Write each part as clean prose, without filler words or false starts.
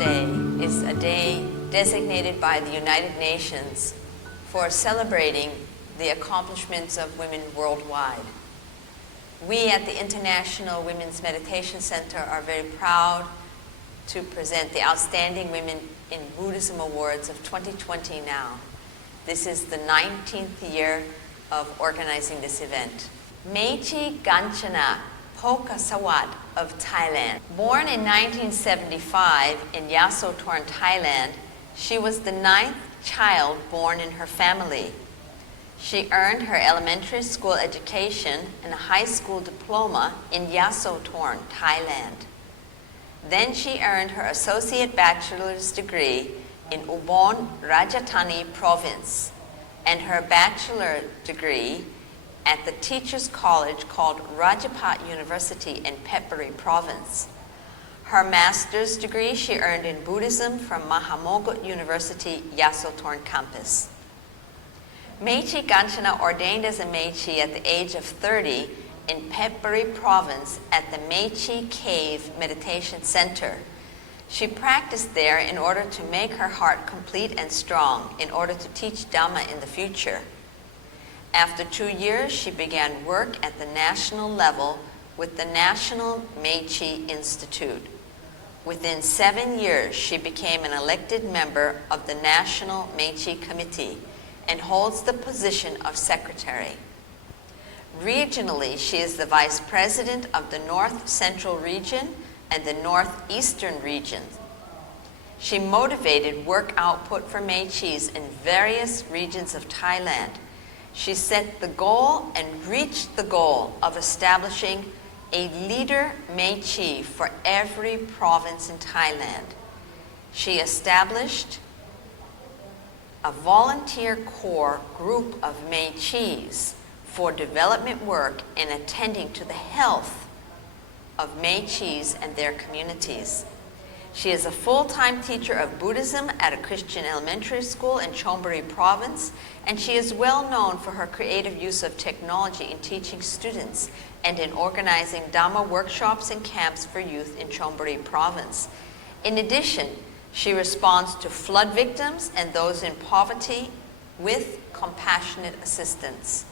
Day is a day designated by the United Nations for celebrating the accomplishments of women worldwide. We at the International Women's Meditation Center are very proud to present the Outstanding Women in Buddhism Awards of 2020 now. This is the 19th year of organizing this event. Mechi Ganchana Pokasawat of Thailand. Born in 1975 in Yasothorn, Thailand, she was the 9th child born in her family. She earned her elementary school education and a high school diploma in Yasothorn, Thailand. Then she earned her associate bachelor's degree in Ubon Ratchathani province and her bachelor degree at the Teachers College called Rajabhat University in Phewburi province. Her master's degree she earned in Buddhism from Mahamogut University, Yasothorn campus. Mechi Ganchana ordained as a Mechi at the age of 30 in Phewburi province at the Mechi Cave Meditation Center. She practiced there in order to make her heart complete and strong, in order to teach Dhamma in the future. After 2 years, she began work at the national level with the National Mechi Institute. Within 7 years, she became an elected member of the National Mechi Committee and holds the position of secretary. Regionally, she is the vice president of the North Central region and the Northeastern region. She motivated work output for Mechis in various regions of Thailand. She set the goal and reached the goal of establishing a leader Mechi for every province in Thailand. She established a volunteer corps group of Mechis for development work and attending to the health of Mechis and their communities. She is a full-time teacher of Buddhism at a Christian elementary school in Chonburi province, and she is well known for her creative use of technology in teaching students and in organizing Dhamma workshops and camps for youth in Chonburi province. In addition, she responds to flood victims and those in poverty with compassionate assistance.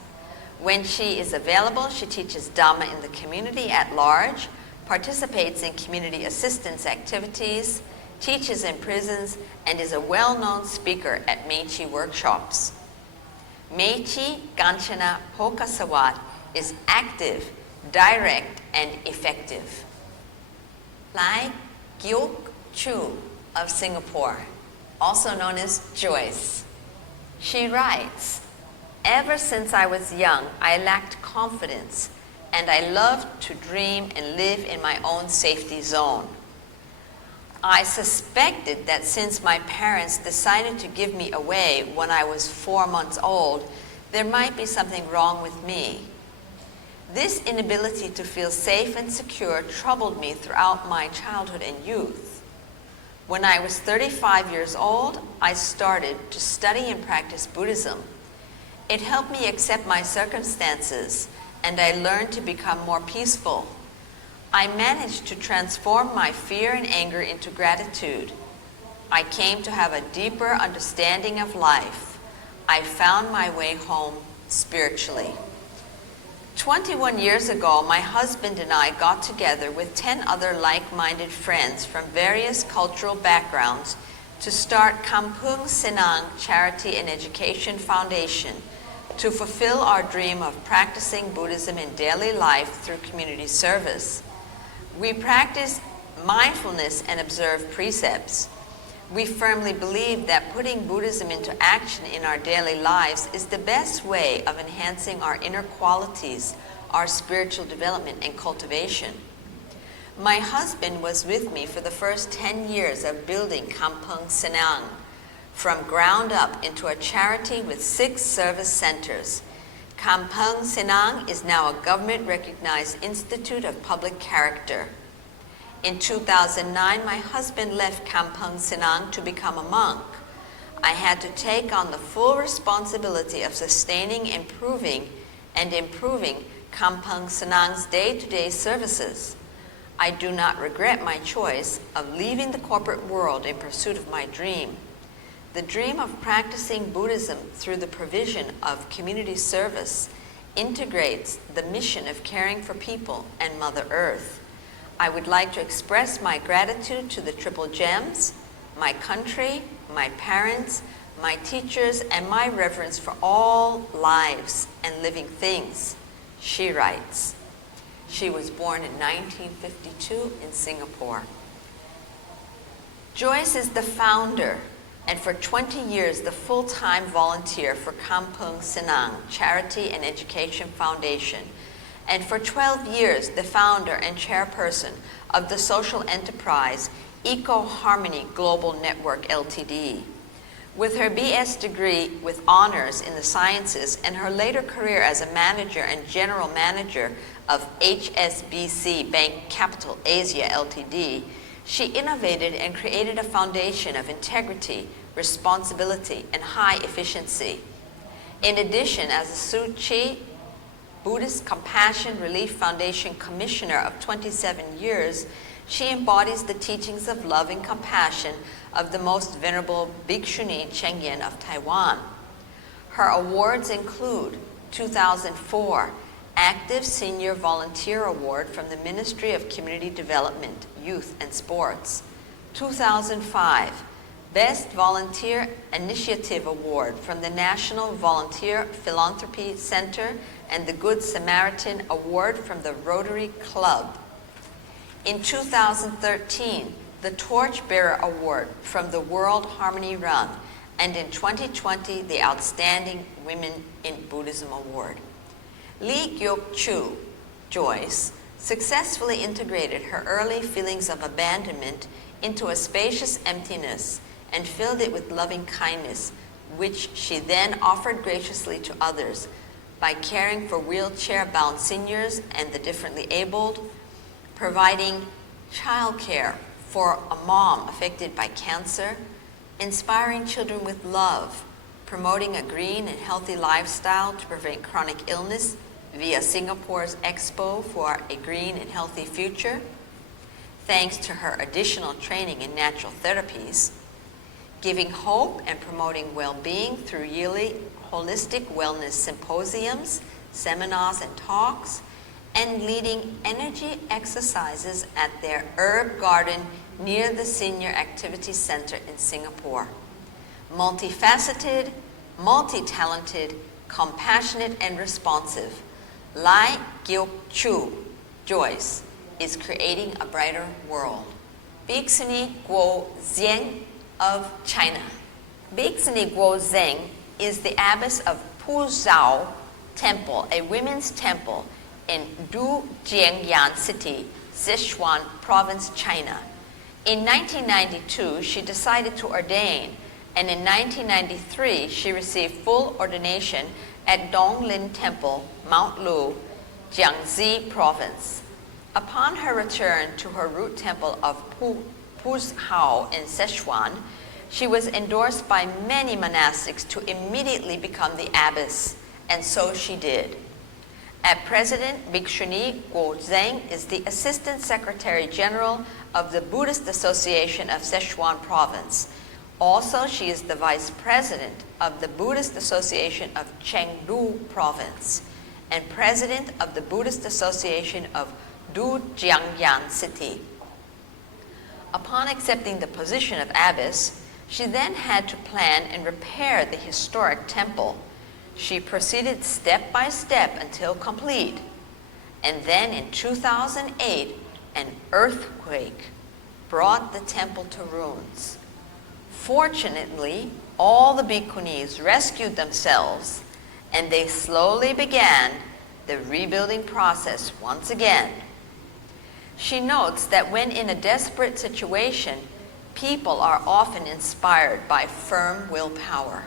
When she is available, she teaches Dhamma in the community at large, participates in community assistance activities, teaches in prisons, and is a well-known speaker at Mechi workshops. Mechi Ganchana Pokasawat is active, direct, and effective. Lai Gyuk Chu of Singapore, also known as Joyce. She writes, "Ever since I was young, I lacked confidence, and I loved to dream and live in my own safety zone. I suspected that since my parents decided to give me away when I was 4 months old, there might be something wrong with me. This inability to feel safe and secure troubled me throughout my childhood and youth. When I was 35 years old, I started to study and practice Buddhism. It helped me accept my circumstances, and I learned to become more peaceful. I managed to transform my fear and anger into gratitude. I came to have a deeper understanding of life. I found my way home spiritually. 21 years ago, my husband and I got together with 10 other like-minded friends from various cultural backgrounds to start Kampung Senang Charity and Education Foundation to fulfill our dream of practicing Buddhism in daily life through community service. We practice mindfulness and observe precepts. We firmly believe that putting Buddhism into action in our daily lives is the best way of enhancing our inner qualities, our spiritual development and cultivation. My husband was with me for the first 10 years of building Kampung Senang, from ground up into a charity with 6 service centers. Kampung Senang is now a government-recognized institute of public character. In 2009, my husband left Kampung Senang to become a monk. I had to take on the full responsibility of sustaining, improving Kampung Senang's day-to-day services. I do not regret my choice of leaving the corporate world in pursuit of my dream. The dream of practicing Buddhism through the provision of community service integrates the mission of caring for people and Mother Earth. I would like to express my gratitude to the Triple Gems, my country, my parents, my teachers, and my reverence for all lives and living things, she writes. She was born in 1952 in Singapore. Joyce is the founder and for 20 years the full-time volunteer for Kampung Senang Charity and Education Foundation, and for 12 years the founder and chairperson of the social enterprise Eco Harmony Global Network Ltd. With her BS degree with honors in the sciences and her later career as a manager and general manager of HSBC Bank Capital Asia Ltd, she innovated and created a foundation of integrity, responsibility, and high efficiency. In addition, as a Tzu Chi Buddhist Compassion Relief Foundation Commissioner of 27 years, she embodies the teachings of love and compassion of the Most Venerable Bhikkhuni Chengyen of Taiwan. Her awards include 2004 Active Senior Volunteer Award from the Ministry of Community Development, Youth and Sports, 2005 Best Volunteer Initiative Award from the National Volunteer Philanthropy Center and the Good Samaritan Award from the Rotary Club. In 2013, the Torchbearer Award from the World Harmony Run, and in 2020, the Outstanding Women in Buddhism Award. Lee Gyok-Chu, Joyce, successfully integrated her early feelings of abandonment into a spacious emptiness and filled it with loving kindness, which she then offered graciously to others by caring for wheelchair-bound seniors and the differently abled, providing childcare for a mom affected by cancer, inspiring children with love, promoting a green and healthy lifestyle to prevent chronic illness via Singapore's Expo for a Green and Healthy Future, thanks to her additional training in natural therapies, giving hope and promoting well-being through yearly holistic wellness symposiums, seminars, and talks, and leading energy exercises at their herb garden near the Senior Activity Center in Singapore. Multifaceted, multi-talented, compassionate, and responsive, Lai Gyok-Chu, Joyce, is creating a brighter world. Bhikkhuni Guo Zheng of China. Bhikkhuni Guo Zheng is the abbess of Puzhao Temple, a women's temple in Dujiangyan City, Sichuan Province, China. In 1992, she decided to ordain, and in 1993, she received full ordination at Donglin Temple, Mount Lu, Jiangxi Province. Upon her return to her root temple of Puzhao in Sichuan, she was endorsed by many monastics to immediately become the abbess, and so she did. At present, Bhikkhuni Guo Zheng is the Assistant Secretary General of the Buddhist Association of Sichuan Province. Also, she is the Vice President of the Buddhist Association of Chengdu Province and President of the Buddhist Association of Dujiangyan City. Upon accepting the position of abbess, she then had to plan and repair the historic temple. She proceeded step by step until complete. And then in 2008, an earthquake brought the temple to ruins. Fortunately, all the bhikkhunis rescued themselves, and they slowly began the rebuilding process once again. She notes that when in a desperate situation, people are often inspired by firm willpower.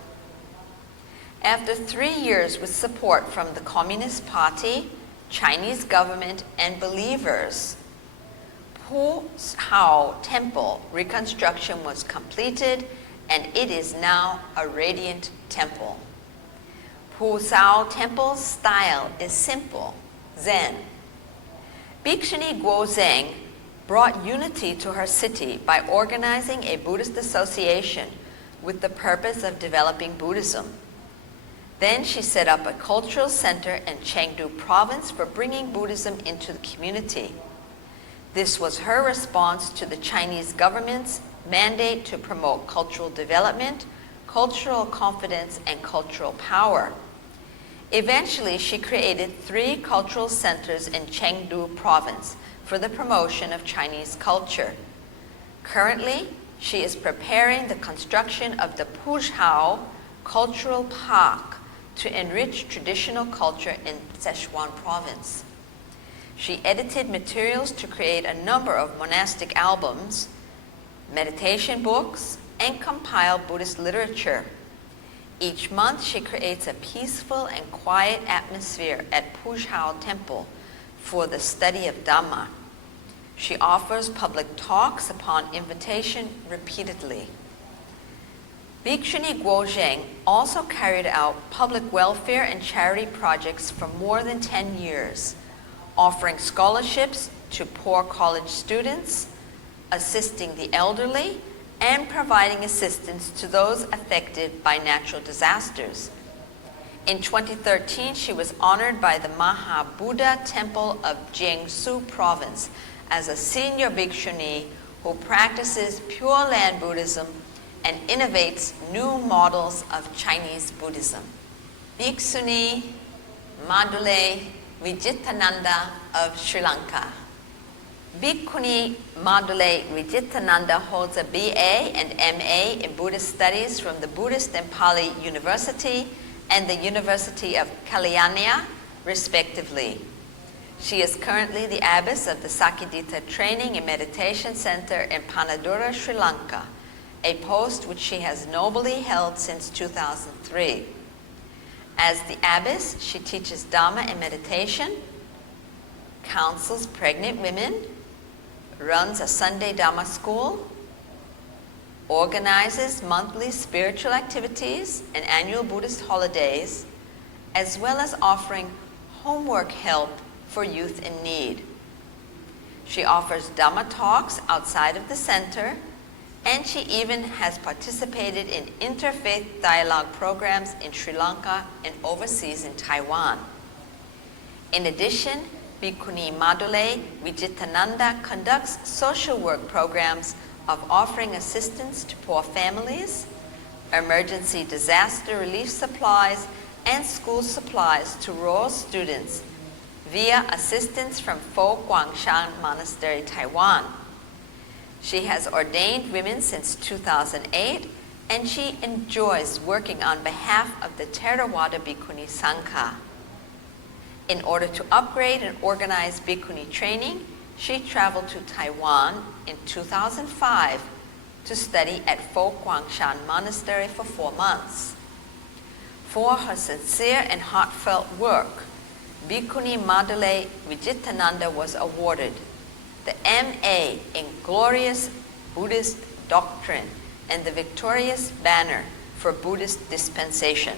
After 3 years with support from the Communist Party, Chinese government, and believers, Puzhao Temple reconstruction was completed, and it is now a radiant temple. Puzhao Temple's style is simple, Zen. Bhikkhuni Guo Zheng brought unity to her city by organizing a Buddhist association with the purpose of developing Buddhism. Then she set up a cultural center in Chengdu province for bringing Buddhism into the community. This was her response to the Chinese government's mandate to promote cultural development, cultural confidence, and cultural power. Eventually, she created 3 cultural centers in Chengdu province for the promotion of Chinese culture. Currently, she is preparing the construction of the Puzhou Cultural Park to enrich traditional culture in Sichuan province. She edited materials to create a number of monastic albums, meditation books, and compile Buddhist literature. Each month, she creates a peaceful and quiet atmosphere at Puzhou Temple for the study of Dhamma. She offers public talks upon invitation repeatedly. Bhikkhuni Guozheng also carried out public welfare and charity projects for more than 10 years, offering scholarships to poor college students, assisting the elderly, and providing assistance to those affected by natural disasters. In 2013, she was honored by the Mahabuddha Temple of Jiangsu Province as a senior bhikkhuni who practices Pure Land Buddhism and innovates new models of Chinese Buddhism. Bhikkhuni Madhulai Vijitananda of Sri Lanka. Bhikkhuni Madhulai Vijitananda holds a BA and MA in Buddhist Studies from the Buddhist and Pali University and the University of Kalyana, respectively. She is currently the abbess of the Sakidita Training and Meditation Center in Panadura, Sri Lanka, a post which she has nobly held since 2003. As the abbess, she teaches Dhamma and meditation, counsels pregnant women, runs a Sunday Dhamma school, organizes monthly spiritual activities and annual Buddhist holidays, as well as offering homework help for youth in need. She offers Dhamma talks outside of the center, and she even has participated in interfaith dialogue programs in Sri Lanka and overseas in Taiwan. In addition, Bhikkhuni Madhulai Vijitananda conducts social work programs of offering assistance to poor families, emergency disaster relief supplies, and school supplies to rural students via assistance from Fo Guangshan Monastery, Taiwan. She has ordained women since 2008, and she enjoys working on behalf of the Theravada Bhikkhuni Sangha. In order to upgrade and organize Bhikkhuni training, she traveled to Taiwan in 2005 to study at Fo Guangshan Monastery for 4 months. For her sincere and heartfelt work, Bhikkhuni Madhulai Vijitananda was awarded the MA in Glorious Buddhist Doctrine and the Victorious Banner for Buddhist Dispensation.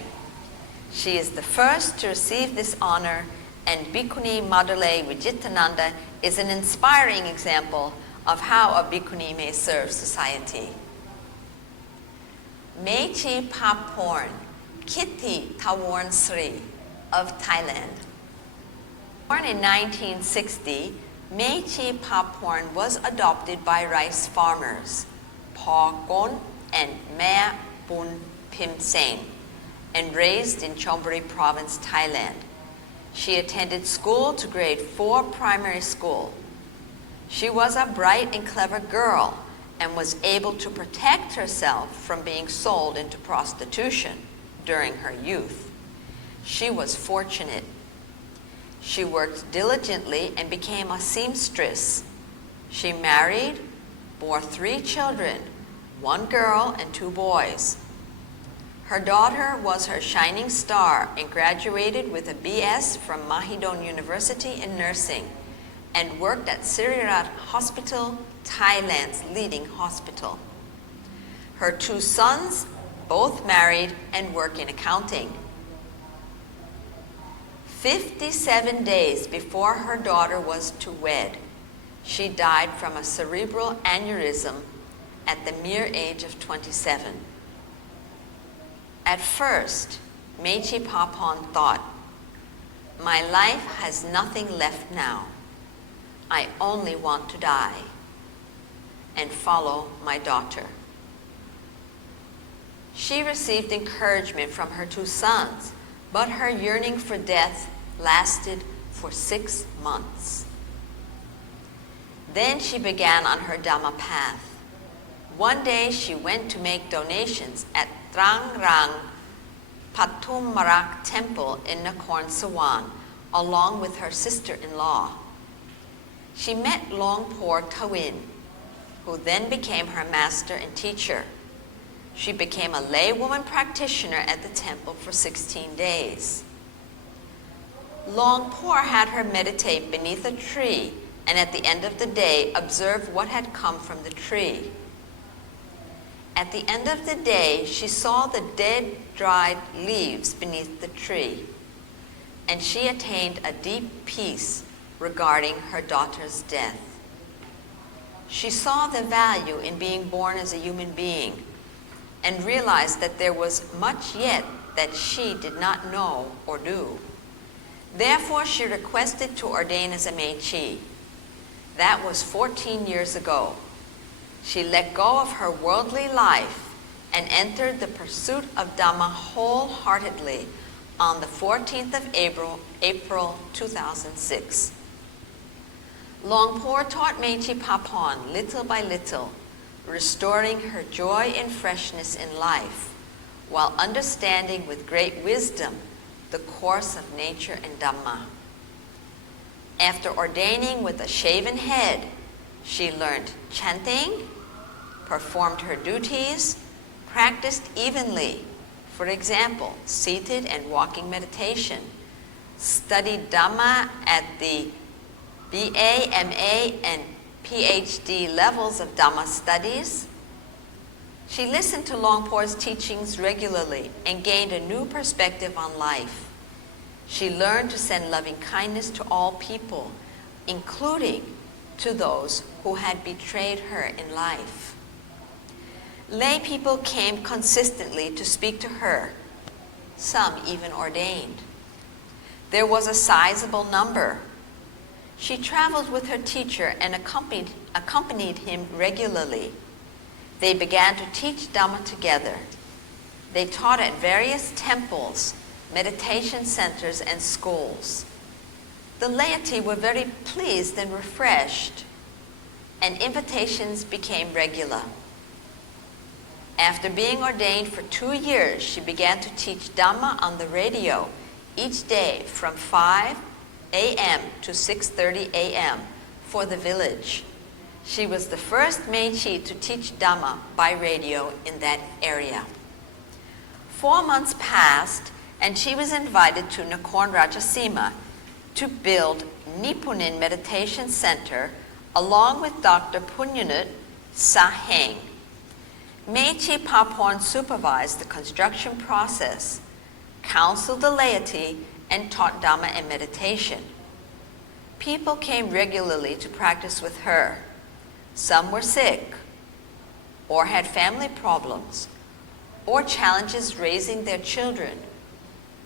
She is the first to receive this honor, and Bhikkhuni Madhulai Vijitananda is an inspiring example of how a bhikkhuni may serve society. Mechi Paporn Kitty Tawarn Sri of Thailand. Born in 1960, Mechi Paporn was adopted by rice farmers, Pa Gon and Mea Bun Pim Sen, and raised in Chonburi Province, Thailand. She attended school to grade 4 primary school. She was a bright and clever girl and was able to protect herself from being sold into prostitution during her youth. She was fortunate. She worked diligently and became a seamstress. She married, bore 3 children, 1 girl and 2 boys. Her daughter was her shining star and graduated with a BS from Mahidol University in nursing and worked at Sirirat Hospital, Thailand's leading hospital. Her 2 sons both married and work in accounting. 57 days before her daughter was to wed, She died from a cerebral aneurysm at the mere age of 27. At first, Mechi Papon thought, "My life has nothing left now. I only want to die and follow my daughter." She received encouragement from her two sons, but her yearning for death lasted for 6 months. Then she began on her Dhamma path. One day she went to make donations at Trang Rang Patum Marak Temple in Nakhon Sawan, along with her sister-in-law. She met Longpor Tawin, who then became her master and teacher. She became a laywoman practitioner at the temple for 16 days. Longpor had her meditate beneath a tree and at the end of the day observe what had come from the tree. At the end of the day, she saw the dead, dried leaves beneath the tree, and she attained a deep peace regarding her daughter's death. She saw the value in being born as a human being and realized that there was much yet that she did not know or do. Therefore, she requested to ordain as a Mechi. That was 14 years ago. She let go of her worldly life and entered the pursuit of Dhamma wholeheartedly on the 14th of April 2006. Longpor taught Mechi Papon little by little, restoring her joy and freshness in life, while understanding with great wisdom the course of nature and Dhamma. After ordaining with a shaven head, she learned chanting, performed her duties, practiced evenly, for example, seated and walking meditation, studied Dhamma at the BA, MA, and PhD levels of Dhamma studies. She listened to Longpor's teachings regularly and gained a new perspective on life. She learned to send loving kindness to all people, including to those who had betrayed her in life. Lay people came consistently to speak to her, some even ordained. There was a sizable number. She traveled with her teacher and accompanied him regularly. They began to teach Dhamma together. They taught at various temples, meditation centers, and schools. The laity were very pleased and refreshed, and invitations became regular. After being ordained for 2 years, she began to teach Dhamma on the radio each day from 5 a.m. to 6:30 a.m. for the village. She was the first Mechi to teach Dhamma by radio in that area. 4 months passed, and she was invited to Nakhon Ratchasima to build Nipunin Meditation Center along with Dr. Punyanut Saheng. Mechi Papon supervised the construction process, counseled the laity, and taught Dhamma and meditation. People came regularly to practice with her. Some were sick, or had family problems, or challenges raising their children,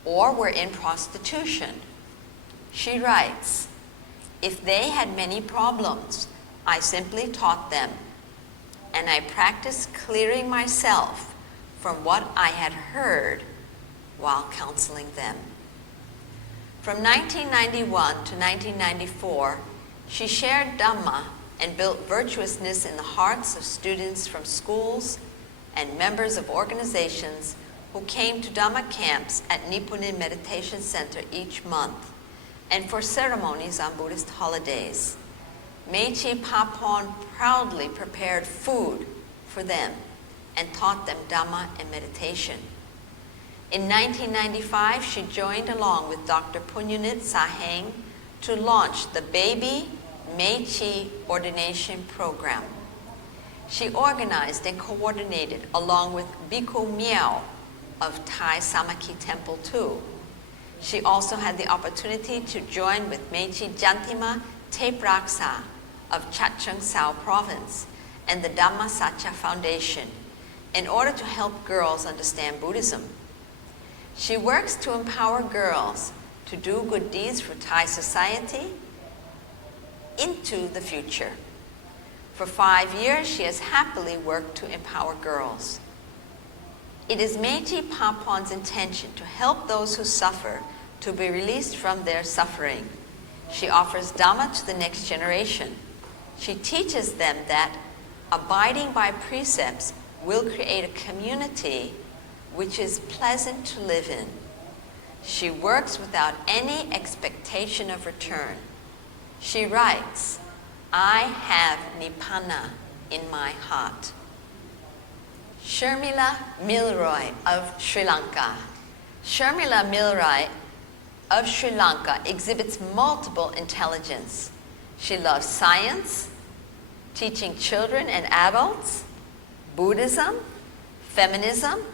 or were in prostitution. She writes, "If they had many problems, I simply taught them, and I practiced clearing myself from what I had heard while counseling them." From 1991 to 1994, she shared Dhamma and built virtuousness in the hearts of students from schools and members of organizations who came to Dhamma camps at Nipunin Meditation Center each month and for ceremonies on Buddhist holidays. Mechi Papon proudly prepared food for them and taught them Dhamma and meditation. In 1995, she joined along with Dr. Punyanut Saheng to launch the Baby Mechi Ordination Program. She organized and coordinated along with Bhikkhu Miao of Thai Samaki Temple too. She also had the opportunity to join with Mechi Jantima Tepraksa, of Chachoengsao Province and the Dhammasacha Foundation in order to help girls understand Buddhism. She works to empower girls to do good deeds for Thai society into the future. For 5 years, she has happily worked to empower girls. It is Meitei Papon's intention to help those who suffer to be released from their suffering. She offers Dhamma to the next generation. She teaches them that abiding by precepts will create a community which is pleasant to live in. She works without any expectation of return. She writes, "I have Nibbana in my heart." Sharmila Milroy of Sri Lanka. Sharmila Milroy of Sri Lanka exhibits multiple intelligence. She loves science, teaching children and adults, Buddhism, feminism,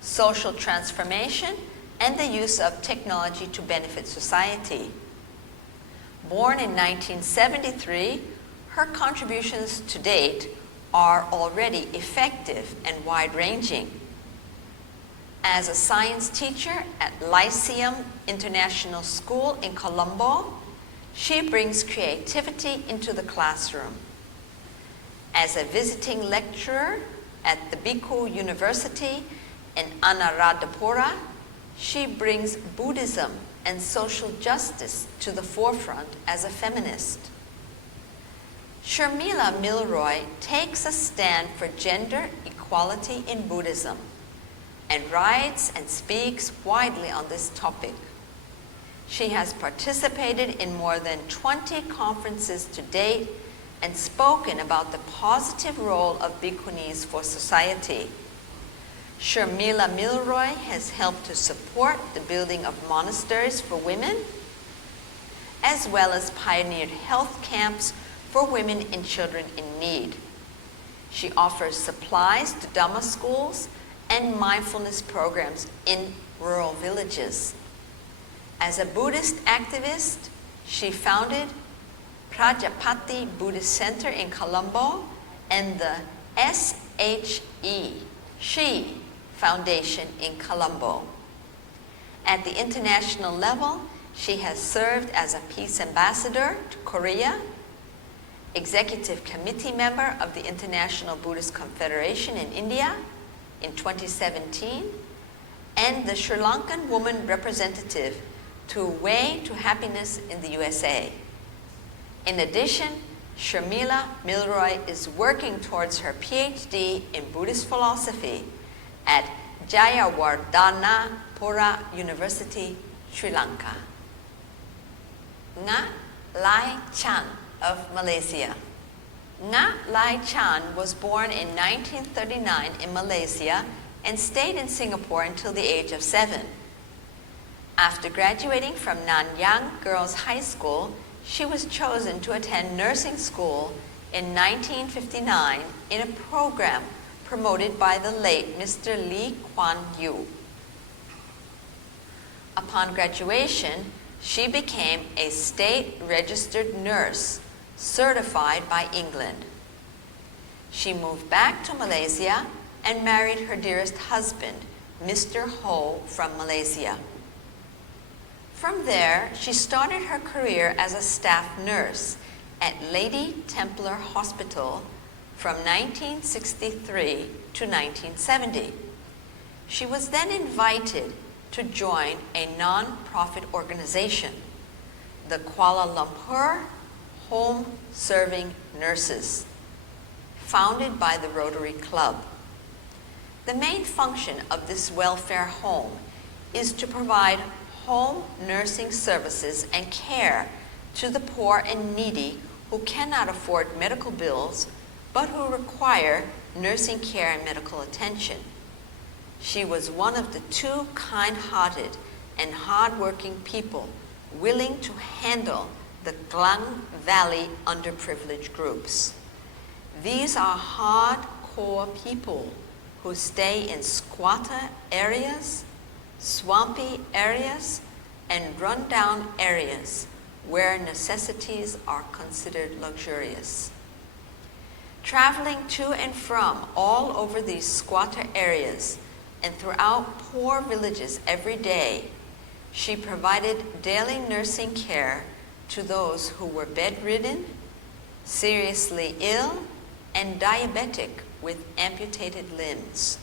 social transformation, and the use of technology to benefit society. Born in 1973, her contributions to date are already effective and wide-ranging. As a science teacher at Lyceum International School in Colombo, she brings creativity into the classroom. As a visiting lecturer at the Bhikkhu University in Anuradhapura, she brings Buddhism and social justice to the forefront as a feminist. Sharmila Milroy takes a stand for gender equality in Buddhism and writes and speaks widely on this topic. She has participated in more than 20 conferences to date and spoken about the positive role of bhikkhunis for society. Sharmila Milroy has helped to support the building of monasteries for women, as well as pioneered health camps for women and children in need. She offers supplies to Dhamma schools and mindfulness programs in rural villages. As a Buddhist activist, she founded Prajapati Buddhist Center in Colombo and the She Foundation in Colombo. At the international level, she has served as a peace ambassador to Korea, executive committee member of the International Buddhist Confederation in India in 2017, and the Sri Lankan woman representative to Way to Happiness in the USA. In addition, Sharmila Milroy is working towards her PhD in Buddhist philosophy at Jayawardenepura University, Sri Lanka. Ngat Lai Chan of Malaysia. Ngat Lai Chan was born in 1939 in Malaysia and stayed in Singapore until the age of 7. After graduating from Nanyang Girls High School, she was chosen to attend nursing school in 1959 in a program promoted by the late Mr. Lee Kuan Yew. Upon graduation, she became a state-registered nurse certified by England. She moved back to Malaysia and married her dearest husband, Mr. Ho, from Malaysia. From there, she started her career as a staff nurse at Lady Templar Hospital from 1963 to 1970. She was then invited to join a non-profit organization, the Kuala Lumpur Home Serving Nurses, founded by the Rotary Club. The main function of this welfare home is to provide home nursing services and care to the poor and needy who cannot afford medical bills but who require nursing care and medical attention. She was one of the 2 kind-hearted and hard-working people willing to handle the Klang Valley underprivileged groups. These are hardcore people who stay in squatter areas, swampy areas, and rundown areas where necessities are considered luxurious. Traveling to and from all over these squatter areas and throughout poor villages every day, she provided daily nursing care to those who were bedridden, seriously ill, and diabetic with amputated limbs.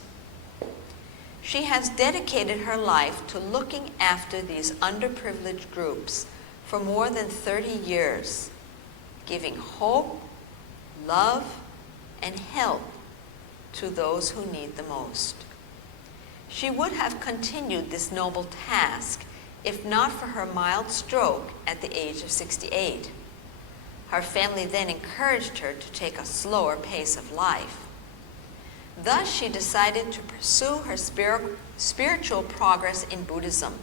She has dedicated her life to looking after these underprivileged groups for more than 30 years, giving hope, love, and help to those who need the most. She would have continued this noble task if not for her mild stroke at the age of 68. Her family then encouraged her to take a slower pace of life. Thus, she decided to pursue her spiritual progress in Buddhism.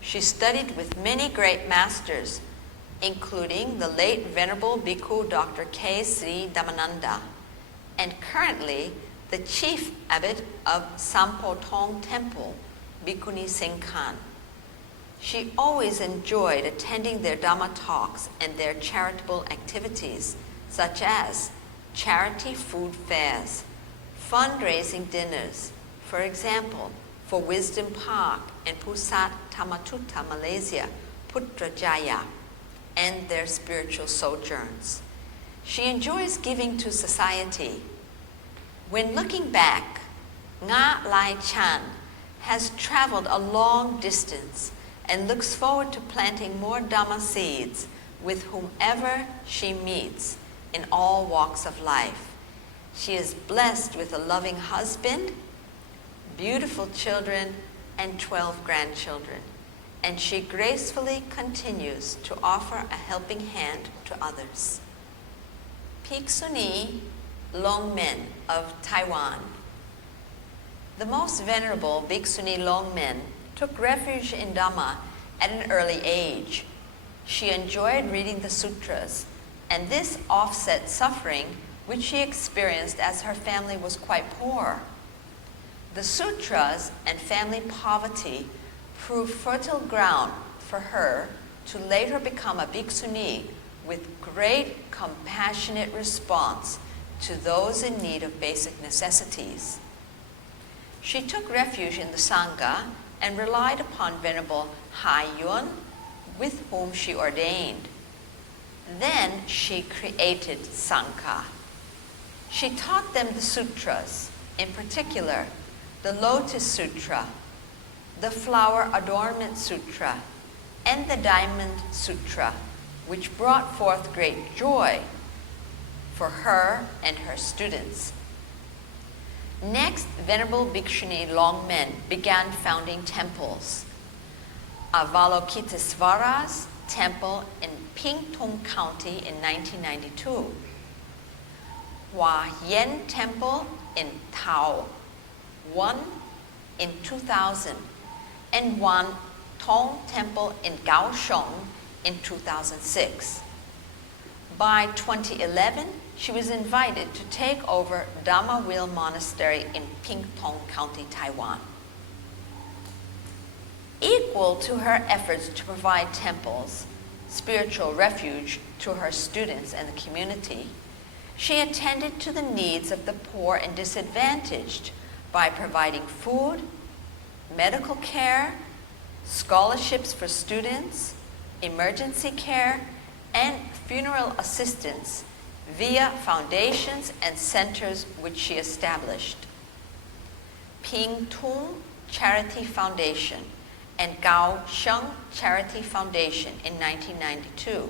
She studied with many great masters, including the late Venerable Bhikkhu Dr. K. Sri Dhammananda, and currently the chief abbot of Sampo Tong Temple, Bhikkhuni Singkhan. She always enjoyed attending their Dhamma talks and their charitable activities, such as charity food fairs, fundraising dinners, for example, for Wisdom Park and Pusat Tamatutta Malaysia, Putrajaya, and their spiritual sojourns. She enjoys giving to society. When looking back, Nga Lai Chan has traveled a long distance and looks forward to planting more Dhamma seeds with whomever she meets in all walks of life. She is blessed with a loving husband, beautiful children, and 12 grandchildren, and she gracefully continues to offer a helping hand to others. Bhikkhuni Longmen of Taiwan. The most venerable Bhikkhuni Longmen took refuge in Dhamma at an early age. She enjoyed reading the sutras, and this offset suffering which she experienced as her family was quite poor. The sutras and family poverty proved fertile ground for her to later become a bhikkhuni with great compassionate response to those in need of basic necessities. She took refuge in the Sangha and relied upon Venerable Hai Yun, with whom she ordained. Then she created Sangha. She taught them the sutras, in particular the Lotus Sutra, the Flower Adornment Sutra, and the Diamond Sutra, which brought forth great joy for her and her students. Next, Venerable Bhikkhuni Longmen began founding temples. Avalokitesvara's temple in Pingtung County in 1992, Hua Yen Temple in Tao 1 in 2000, and Wan Tong Temple in Kaohsiung in 2006. By 2011, she was invited to take over Dhamma Wheel Monastery in Pingtung County, Taiwan. Equal to her efforts to provide temples, spiritual refuge to her students and the community, she attended to the needs of the poor and disadvantaged by providing food, medical care, scholarships for students, emergency care, and funeral assistance via foundations and centers which she established. Pingtung Charity Foundation and Kaohsiung Charity Foundation in 1992.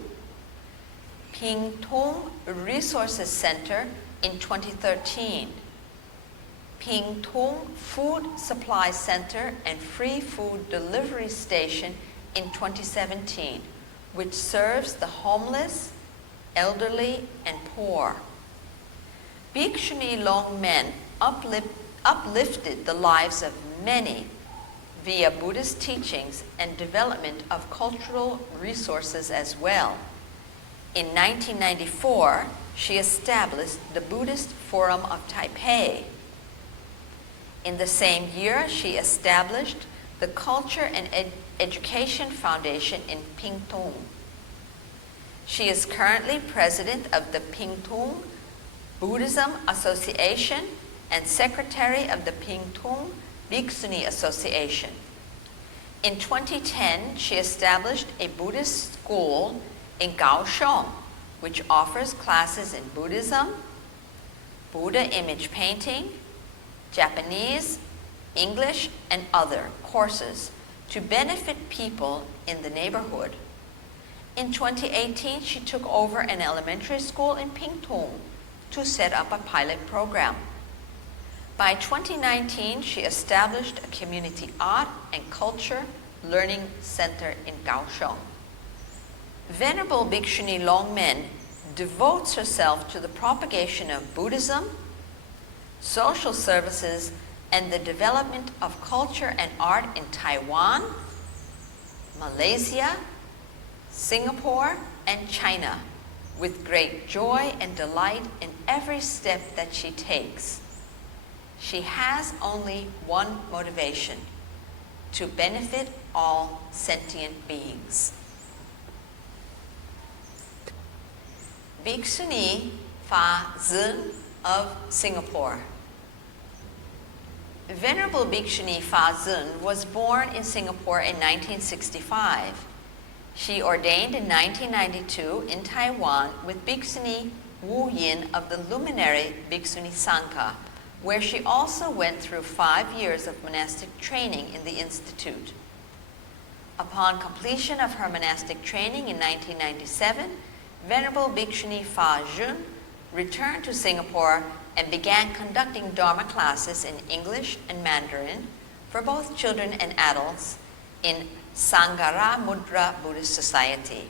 Pingtung Resources Center in 2013. Pingtung Food Supply Center and Free Food Delivery Station in 2017, which serves the homeless, elderly, and poor. Bhikkhuni Longmen uplifted the lives of many via Buddhist teachings and development of cultural resources as well. In 1994, she established the Buddhist Forum of Taipei. In the same year, she established the Culture and Education Foundation in Pingtung. She is currently president of the Pingtung Buddhism Association and secretary of the Pingtung Bhikkhuni Association. In 2010, she established a Buddhist school in Kaohsiung, which offers classes in Buddhism, Buddha image painting, Japanese, English, and other courses to benefit people in the neighborhood. In 2018, she took over an elementary school in Pingtung to set up a pilot program. By 2019, she established a community art and culture learning center in Kaohsiung. Venerable Bhikkhuni Longmen devotes herself to the propagation of Buddhism, social services, and the development of culture and art in Taiwan, Malaysia, Singapore, and China, with great joy and delight in every step that she takes. She has only one motivation: to benefit all sentient beings. Bhikkhuni Fa Zun of Singapore. Venerable Bhikkhuni Fa Zun was born in Singapore in 1965. She ordained in 1992 in Taiwan with Bhikkhuni Wu Yin of the luminary Bhikkhuni Sangha, where she also went through 5 years of monastic training in the institute. Upon completion of her monastic training in 1997, Venerable Bhikkhuni Fa Zun returned to Singapore and began conducting Dharma classes in English and Mandarin for both children and adults in Sangara Mudra Buddhist Society.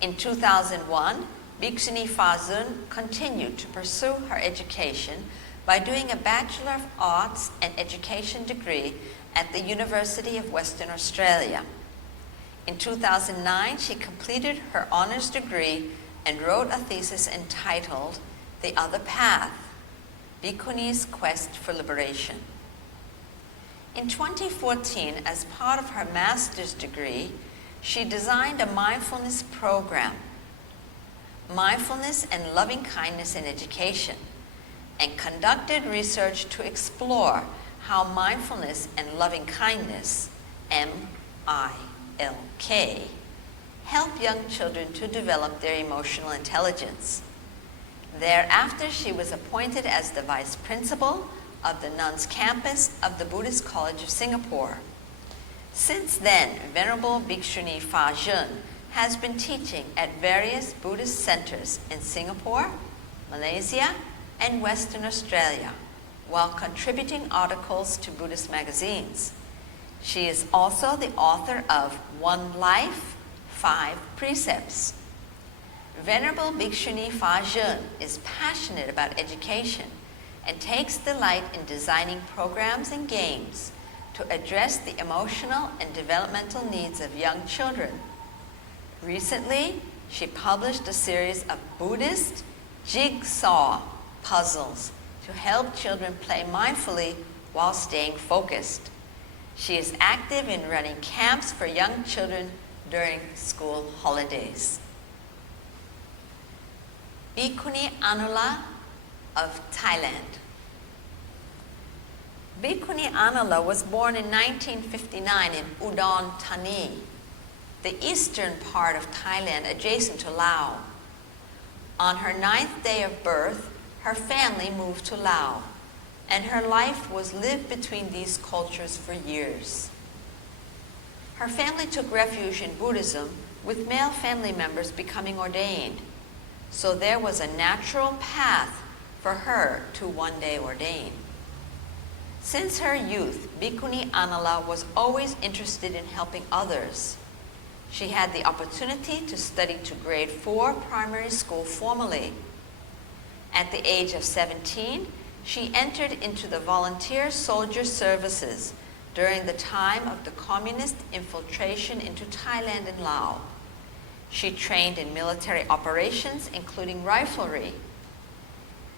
In 2001, Bhikkhuni Fa Zun continued to pursue her education by doing a Bachelor of Arts and Education degree at the University of Western Australia. In 2009, she completed her honors degree and wrote a thesis entitled The Other Path, Bhikkhuni's Quest for Liberation. In 2014, as part of her master's degree, she designed a mindfulness program, Mindfulness and Loving Kindness in Education, and conducted research to explore how mindfulness and loving kindness, MILK, help young children to develop their emotional intelligence. Thereafter, she was appointed as the vice principal of the nuns campus of the Buddhist College of Singapore. Since then, Venerable Bhikkhuni Fa Zun has been teaching at various Buddhist centers in Singapore, Malaysia, and Western Australia, while contributing articles to Buddhist magazines. She is also the author of One Life, 5 Precepts. Venerable Bhikkhuni Fa Zun is passionate about education and takes delight in designing programs and games to address the emotional and developmental needs of young children. Recently, she published a series of Buddhist jigsaw puzzles to help children play mindfully while staying focused. She is active in running camps for young children during school holidays. Bhikkhuni Anula of Thailand. Bhikkhuni Anula was born in 1959 in Udon Thani, the eastern part of Thailand adjacent to Laos. On her 9th day of birth, her family moved to Laos, and her life was lived between these cultures for years. Her family took refuge in Buddhism, with male family members becoming ordained, so there was a natural path for her to one day ordain. Since her youth, Bhikkhuni Anala was always interested in helping others. She had the opportunity to study to grade 4 primary school formally. At the age of 17, she entered into the volunteer soldier services during the time of the communist infiltration into Thailand and Laos. She trained in military operations, including riflery.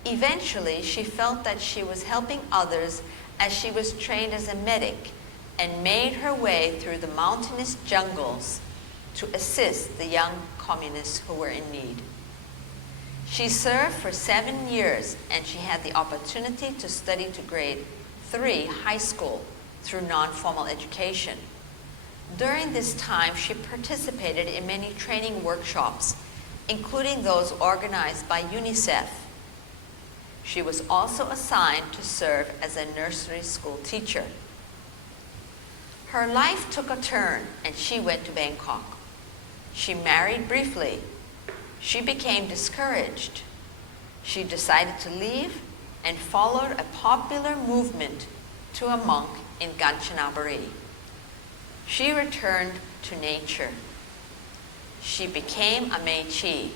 Eventually, she felt that she was helping others as she was trained as a medic and made her way through the mountainous jungles to assist the young communists who were in need. She served for 7 years, and she had the opportunity to study to grade 3 high school through non-formal education. During this time, she participated in many training workshops, including those organized by UNICEF. She was also assigned to serve as a nursery school teacher. Her life took a turn, and she went to Bangkok. She married briefly. She became discouraged. She decided to leave and followed a popular movement to a monk in Kanchanaburi. She returned to nature. She became a Mechi.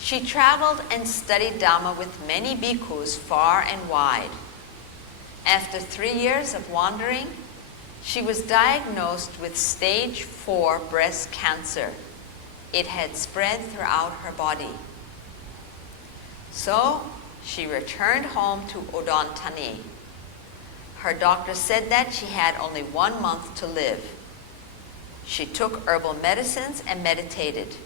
She traveled and studied Dhamma with many bhikkhus far and wide. After 3 years of wandering, she was diagnosed with stage 4 breast cancer. It had spread throughout her body. So she returned home to Udon Thani. Her doctor said that she had only 1 month to live. She took herbal medicines and meditated.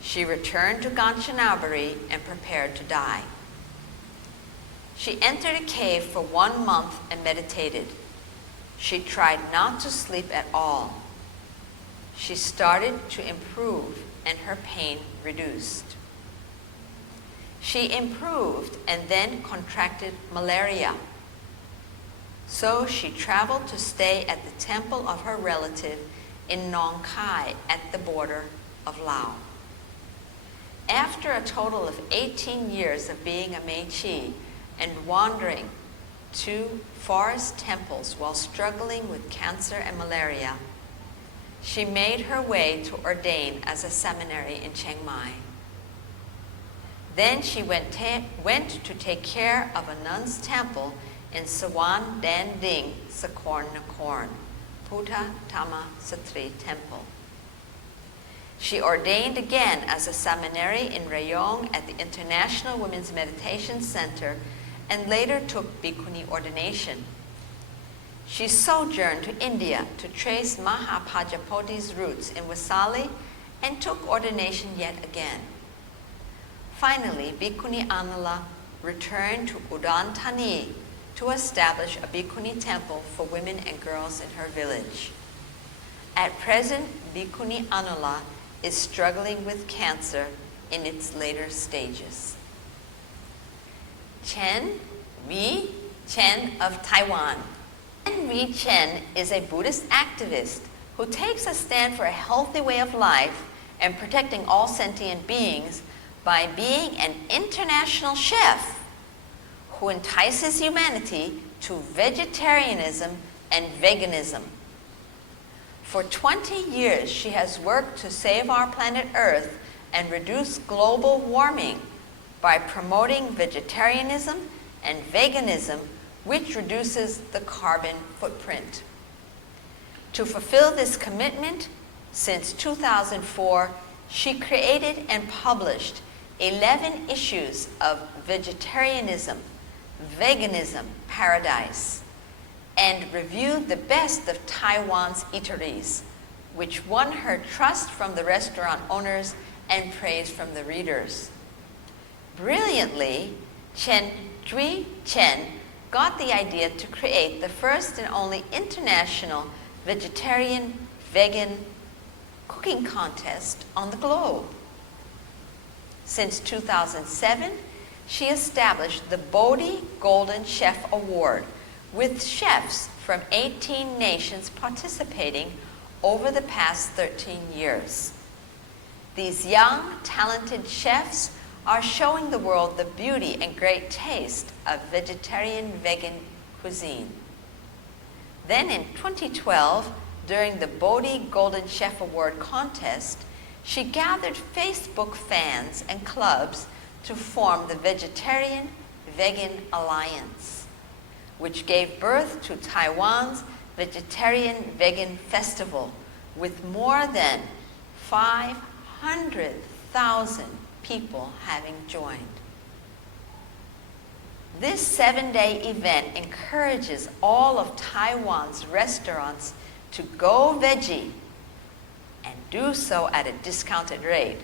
She returned to Kanchanaburi and prepared to die. She entered a cave for 1 month and meditated. She tried not to sleep at all. She started to improve and her pain reduced. She improved and then contracted malaria. So she traveled to stay at the temple of her relative in Nong Khai at the border of Laos. After a total of 18 years of being a Mechi and wandering to forest temples while struggling with cancer and malaria, she made her way to ordain as a seminary in Chiang Mai. Then she went to take care of a nun's temple in Sawan Dan Ding, Sakorn Nakorn, Puta Tama Satri Temple. She ordained again as a seminary in Rayong at the International Women's Meditation Center and later took Bhikkhuni ordination. She sojourned to India to trace Mahapajapati's roots in Vaisali and took ordination yet again. Finally, Bhikkhuni Anala returned to Udon Thani to establish a Bhikkhuni temple for women and girls in her village. At present, Bhikkhuni Anala is struggling with cancer in its later stages. Chen Wei Chen of Taiwan. Chen Wei Chen is a Buddhist activist who takes a stand for a healthy way of life and protecting all sentient beings by being an international chef who entices humanity to vegetarianism and veganism. For 20 years, she has worked to save our planet Earth and reduce global warming by promoting vegetarianism and veganism, which reduces the carbon footprint. To fulfill this commitment, since 2004, she created and published 11 issues of Vegetarianism, Veganism Paradise, and reviewed the best of Taiwan's eateries, which won her trust from the restaurant owners and praise from the readers. Brilliantly, Chen Wei Chen got the idea to create the first and only international vegetarian-vegan cooking contest on the globe. Since 2007, she established the Bodhi Golden Chef Award, with chefs from 18 nations participating over the past 13 years. These young, talented chefs are showing the world the beauty and great taste of vegetarian-vegan cuisine. Then in 2012, during the Bodhi Golden Chef Award contest, she gathered Facebook fans and clubs to form the Vegetarian Vegan Alliance, which gave birth to Taiwan's Vegetarian Vegan Festival, with more than 500,000 people having joined. This 7-day event encourages all of Taiwan's restaurants to go veggie and do so at a discounted rate,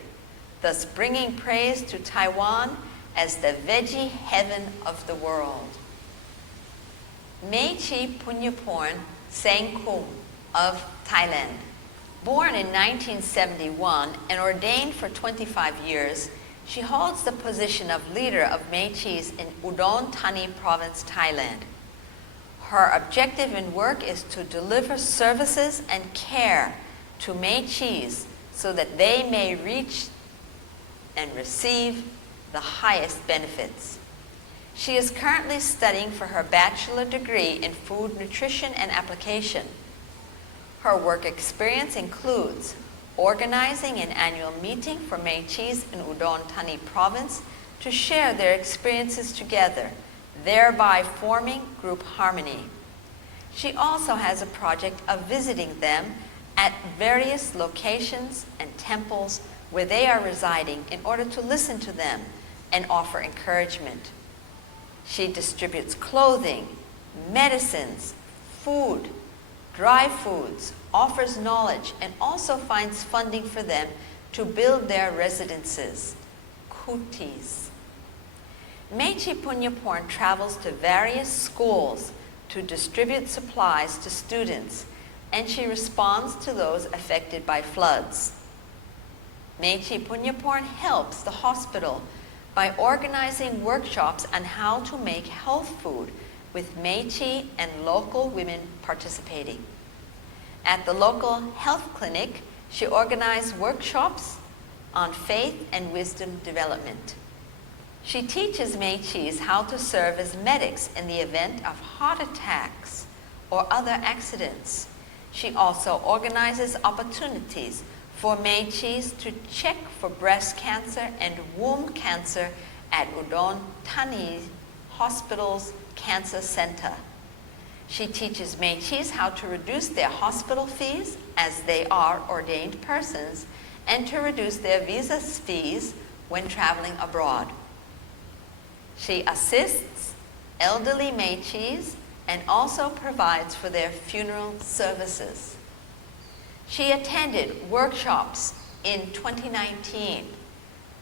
thus bringing praise to Taiwan as the veggie heaven of the world. Mechi Punyaporn Sengkum of Thailand. Born in 1971 and ordained for 25 years, she holds the position of leader of Mechis in Udon Thani Province, Thailand. Her objective in work is to deliver services and care to Mechis so that they may reach and receive the highest benefits. She is currently studying for her bachelor degree in food nutrition and application. Her work experience includes organizing an annual meeting for Mechis in Udon Thani Province to share their experiences together, thereby forming group harmony. She also has a project of visiting them at various locations and temples where they are residing in order to listen to them and offer encouragement. She distributes clothing, medicines, food, dry foods, offers knowledge, and also finds funding for them to build their residences, kutis. Mechi Punyaporn travels to various schools to distribute supplies to students, and she responds to those affected by floods. Mechi Punyaporn helps the hospital by organizing workshops on how to make health food with Mechi and local women participating. At the local health clinic, she organized workshops on faith and wisdom development. She teaches Mechis how to serve as medics in the event of heart attacks or other accidents. She also organizes opportunities for Mechis to check for breast cancer and womb cancer at Udon Thani Hospital's Cancer Center. She teaches Mechis how to reduce their hospital fees as they are ordained persons and to reduce their visa fees when traveling abroad. She assists elderly Mechis and also provides for their funeral services. She attended workshops in 2019,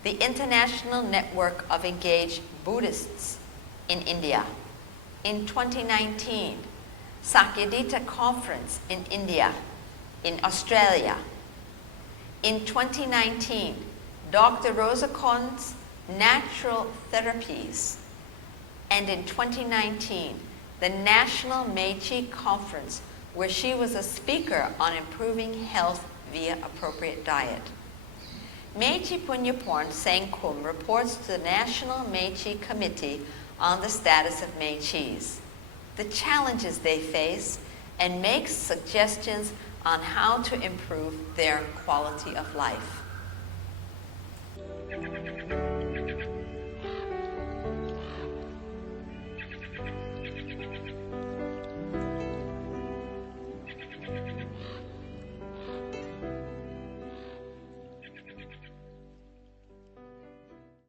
the International Network of Engaged Buddhists in India. In 2019, Sakyadita Conference in India, in Australia. In 2019, Dr. Rosa Kon's Natural Therapies. And in 2019, the National Mechi Conference, where she was a speaker on improving health via appropriate diet. Mechi Punyaporn Sengkum reports to the National Mechi Committee on the status of Mechis, the challenges they face, and makes suggestions on how to improve their quality of life.